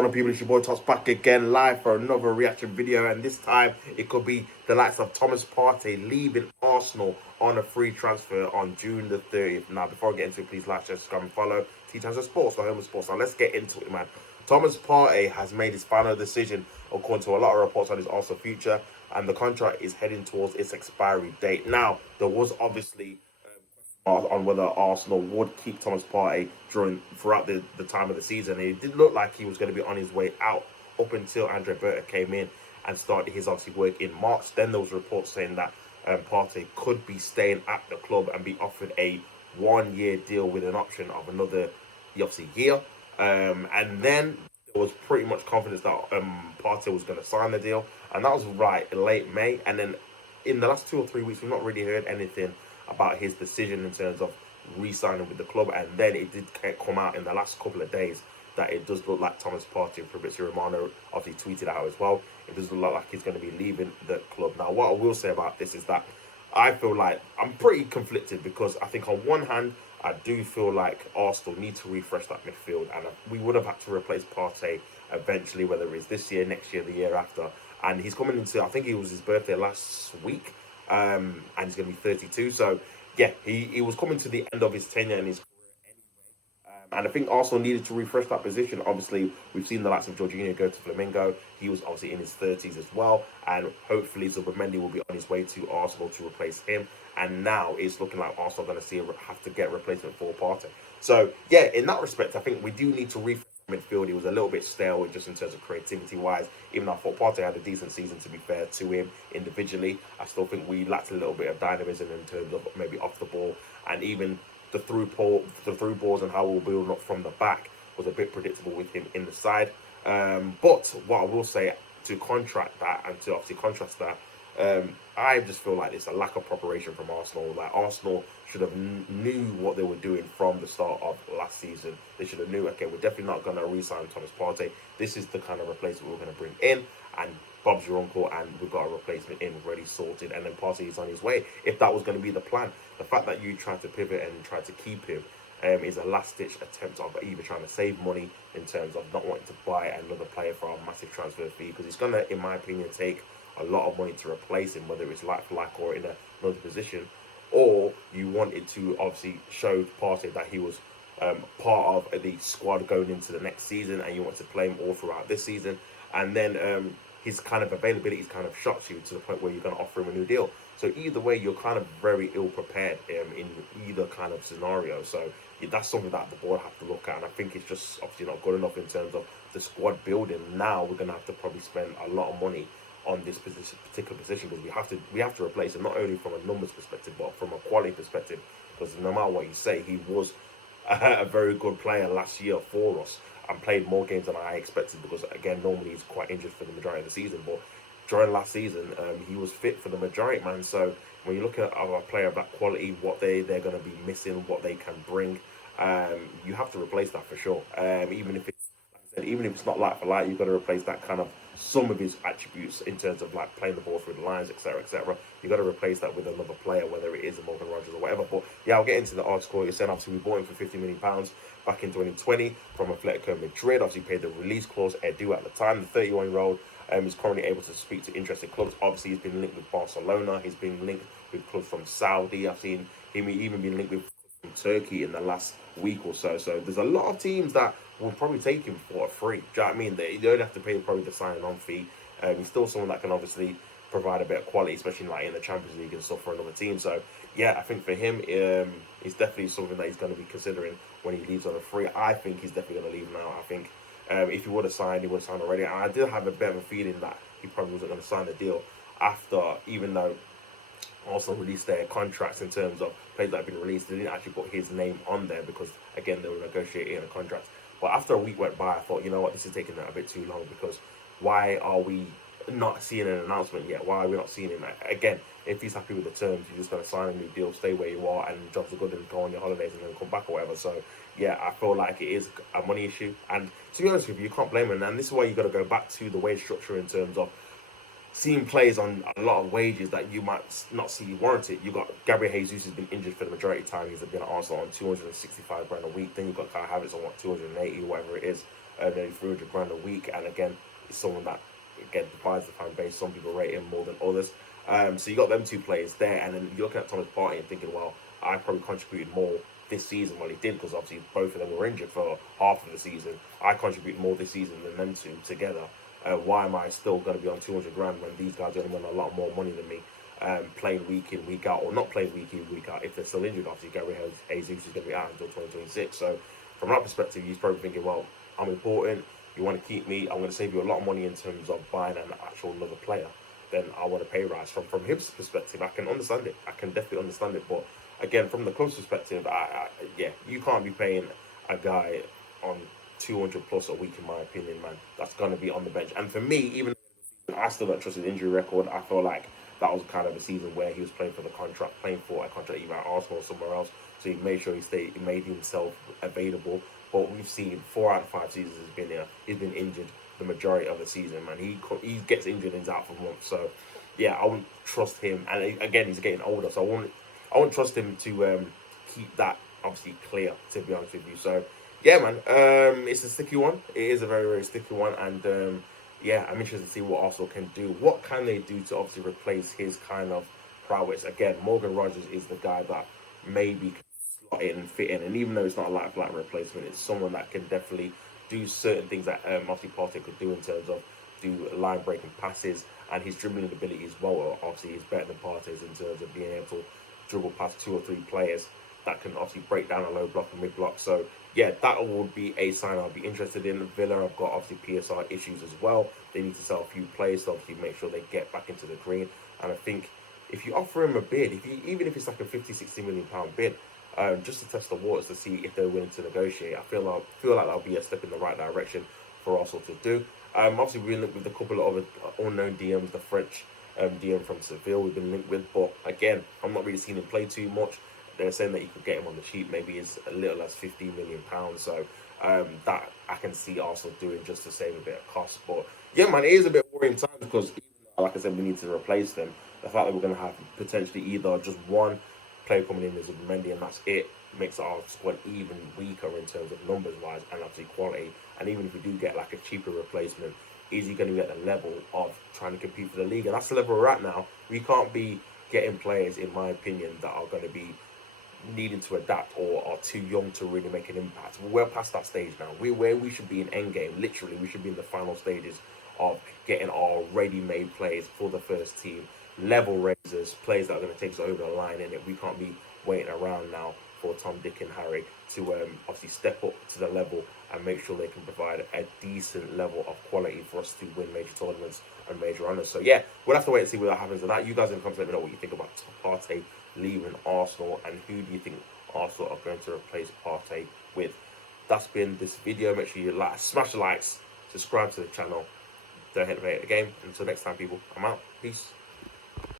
On people, it's your boy Tops back again live for another reaction video, and this time it could be the likes of Thomas Partey leaving Arsenal on a free transfer on June the 30th. Now, before I get into it, please like, share, subscribe, and follow T-Times of Sports, the home of sports. Now, let's get into it, man. Thomas Partey has made his final decision according to a lot of reports on his Arsenal future, and the contract is heading towards its expiry date. Now, there was obviously on whether Arsenal would keep Thomas Partey throughout the time of the season. And it did look like he was going to be on his way out up until Andre Berta came in and started his obviously work in March. Then there was reports saying that Partey could be staying at the club and be offered a 1-year deal with an option of another obviously year. And then there was pretty much confidence that Partey was going to sign the deal, and that was right in late May. And then in the last 2 or 3 weeks, we've not really heard anything about his decision in terms of re-signing with the club. And then it did come out in the last couple of days that it does look like Thomas Partey and Fabrizio Romano obviously tweeted out as well. It does look like he's going to be leaving the club. Now, what I will say about this is that I feel like I'm pretty conflicted, because I think on one hand, I do feel like Arsenal need to refresh that midfield, and we would have had to replace Partey eventually, whether it's this year, next year, the year after. And he's coming into, I think it was his birthday last week, and he's going to be 32. So, yeah, he was coming to the end of his tenure in his career anyway. And I think Arsenal needed to refresh that position. Obviously, we've seen the likes of Jorginho go to Flamengo. He was obviously in his 30s as well. And hopefully, Zubimendi will be on his way to Arsenal to replace him. And now it's looking like Arsenal are going to have to get a replacement for Partey. So, yeah, in that respect, I think we do need to refresh midfield. He was a little bit stale just in terms of creativity wise, even though I thought Partey had a decent season, to be fair to him individually. I still think we lacked a little bit of dynamism in terms of maybe off the ball, and even the through balls and how we were building up from the back was a bit predictable with him in the side. But what I will say to contract that and to obviously contrast that, I just feel like it's a lack of preparation from Arsenal. Like, Arsenal should have knew what they were doing from the start of last season. They should have knew, okay, we're definitely not going to re-sign Thomas Partey. This is the kind of replacement we're going to bring in, and Bob's your uncle, and we've got a replacement in already sorted, and then Partey is on his way. If that was going to be the plan, the fact that you tried to pivot and tried to keep him is a last-ditch attempt of either trying to save money in terms of not wanting to buy another player for a massive transfer fee, because it's going to, in my opinion, take a lot of money to replace him, whether it's like for like or in another position. Or you wanted to obviously show Partey that he was part of the squad going into the next season, and you want to play him all throughout this season, and then his kind of availability kind of shocks you to the point where you're going to offer him a new deal. So either way, you're kind of very ill prepared in either kind of scenario. So that's something that the board have to look at, and I think it's just obviously not good enough in terms of the squad building. Now we're going to have to probably spend a lot of money on this particular position, because we have to replace him, not only from a numbers perspective but from a quality perspective, because no matter what you say, he was a very good player last year for us and played more games than I expected, because again, normally he's quite injured for the majority of the season, but during last season he was fit for the majority, man. So when you look at a player of that quality, what they're going to be missing, what they can bring, you have to replace that for sure. Even if it's, like I said, even if it's not like for like, you've got to replace that kind of some of his attributes in terms of like playing the ball through the lines, etc., etc. You got to replace that with another player, whether it is a Morgan Rogers or whatever. But yeah, I'll get into the article. You're saying obviously we bought him for £50 million back in 2020 from Atletico Madrid. Obviously paid the release clause due at the time. The 31-year-old is currently able to speak to interested clubs. Obviously, he's been linked with Barcelona. He's been linked with clubs from Saudi. I've seen him even been linked with Turkey in the last week or so. So there's a lot of teams that will probably take him for free. Do you know what I mean? They don't have to pay probably the signing on fee. He's still someone that can obviously provide a bit of quality, especially like in the Champions League and stuff for another team. So yeah, I think for him, it's definitely something that he's going to be considering when he leaves on a free. I think he's definitely going to leave now. I think if he would have signed, he would have signed already. And I did have a bit of a feeling that he probably wasn't going to sign the deal after, even though Arsenal released their contracts in terms of players that have been released. They didn't actually put his name on there because, again, they were negotiating a contract. But after a week went by, I thought, you know what, this is taking a bit too long, because why are we not seeing an announcement yet? Why are we not seeing him? Again, if he's happy with the terms, you're just going to sign a new deal, stay where you are, and jobs are good, and go on your holidays and then come back or whatever. So, yeah, I feel like it is a money issue. And to be honest with you, you can't blame him. And this is why you got to go back to the wage structure in terms of seeing players on a lot of wages that you might not see warranted. You got Gabriel Jesus, who's been injured for the majority of the time. He's been at Arsenal on 265 grand a week. Then you've got Kai Havertz on 280, whatever it is. nearly 300 grand a week, and again, it's someone that again divides the fan base. Some people rate him more than others. So you got them two players there, and then you're looking at Thomas Partey and thinking, well, I probably contributed more this season. Well, he did, because obviously both of them were injured for half of the season. I contributed more this season than them two together. Why am I still going to be on 200 grand when these guys are going to win a lot more money than me? Playing week in, week out, or not playing week in, week out if they're still injured. Obviously, Gary Jesus is going to be out until 2026. So, from that perspective, he's probably thinking, well, I'm important. You want to keep me. I'm going to save you a lot of money in terms of buying an actual another player. Then I want a pay rise. From his perspective, I can understand it. I can definitely understand it. But again, from the club's perspective, yeah, you can't be paying a guy on 200 plus a week, in my opinion, man. That's going to be on the bench. And for me, even I still don't trust his injury record. I feel like that was kind of a season where he was playing for the contract, playing for a contract either at Arsenal or somewhere else. So he made sure he made himself available. But we've seen 4 out of 5 seasons he's been injured the majority of the season, man. He gets injured and he's out for months. So yeah, I wouldn't trust him. And again, he's getting older, so I wouldn't trust him to keep that obviously clear, to be honest with you. So yeah, man, it's a sticky one. It is a very, very sticky one, and yeah, I'm interested to see what Arsenal can do. What can they do to obviously replace his kind of prowess? Again, Morgan Rogers is the guy that maybe can slot in and fit in, and even though it's not a like replacement, it's someone that can definitely do certain things that obviously Partey could do in terms of do line breaking passes, and his dribbling ability as well. Obviously, he's better than Partey's in terms of being able to dribble past 2 or 3 players that can obviously break down a low block and mid block. So yeah, that would be a sign I'll be interested in. Villa have got obviously PSR issues as well. They need to sell a few players to obviously make sure they get back into the green. And I think if you offer him a bid, even if it's like a 50-60 million pound bid, just to test the waters to see if they're willing to negotiate, I feel like that'll be a step in the right direction for Arsenal to do. Obviously, we're linked with a couple of other unknown DMs, the French DM from Seville we've been linked with, but again, I'm not really seeing him play too much. They're saying that you could get him on the cheap, maybe it's a little as £15 million. So that I can see Arsenal doing just to save a bit of cost. But yeah, man, it is a bit worrying time because, even though, like I said, we need to replace them. The fact that we're going to have potentially either just one player coming in as a Mendy and that's it, makes our squad even weaker in terms of numbers wise and obviously quality. And even if we do get like a cheaper replacement, is he going to get the level of trying to compete for the league? And that's the level we're at now. We can't be getting players, in my opinion, that are going to be needing to adapt or are too young to really make an impact. We're past that stage now. We're where we should be in endgame. Literally, we should be in the final stages of getting our ready-made players for the first team, level raisers, players that are going to take us over the line in it. We can't be waiting around now for Tom, Dick and Harry to obviously step up to the level and make sure they can provide a decent level of quality for us to win major tournaments and major honours. So yeah, we'll have to wait and see what happens with that. You guys in the comments let me know what you think about Partey leaving Arsenal, and who do you think Arsenal are going to replace Partey with. That's been this video. Make sure you like, smash the likes, subscribe to the channel, don't hit the game. Until next time, people, I'm out. Peace.